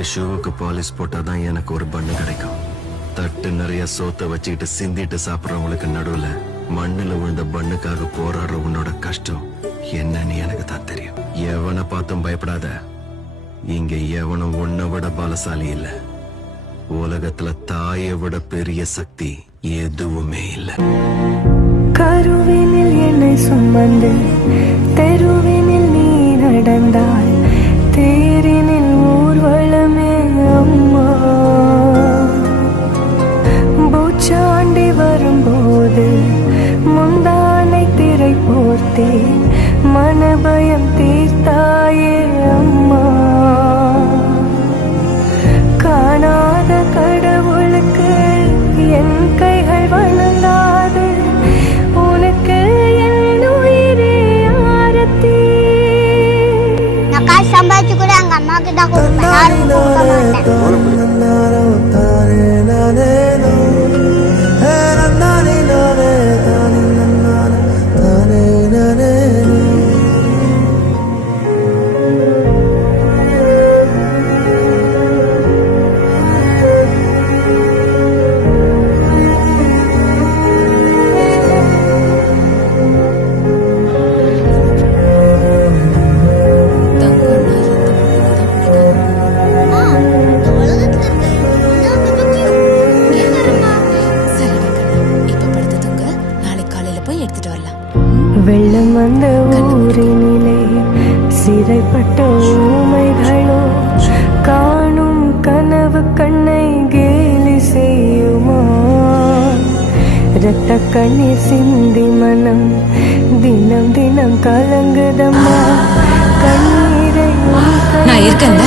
போட்டுக்கிட்டு ஷூவுக்கு பாலிஷ் போட்டாதான் எனக்கு ஒரு பண்ணு கிடைக்கும். தட்டு நிறைய சோத்த வச்சுக்கிட்டு சிந்திட்டு சாப்பிடறவங்களுக்கு நடுவுல மண்ணுல விழுந்த பண்ணுக்காக போராடுற உன்னோட கஷ்டம் என்னன்னு எனக்கு தான் தெரியும். எவனை பார்த்தும் பயப்படாத. இங்க எவனும் உன்னை விட பலசாலி இல்ல. உலகத்துல தாயை விட பெரிய சக்தி எதுவுமே இல்ல. கருவினில் என்னை சுமந்து தெருவினில் நீ நடந்தாய், தேரினில் ஊர்வலமே அம்மா. பூச்சாண்டி வரும்போது முந்தானை திரை போர்த்தே மனபயம் தீர்த்தாயே அம்மா. காணாத கடவுளுக்கு என் கைகள் வணங்காது, உனக்கு என் உயிரே ஆரத்தி. நான் காசு சம்பாதிச்சு கூட எங்க அம்மாவுக்கு தான் கொடுப்பேன், யாருக்கும் கொடுக்க மாட்டேன். வெள்ளம் வந்த ஊரினிலே சிறைப்பட்ட ஊமைகளோ காணும் கனவு கண்ணை கேலி செய்யுமா. இரத்த கண்ணீர் சிந்தி மனம் தினம் தினம் கலங்குதம்மா. கண்ணீரை நான் இருக்கேன்ல.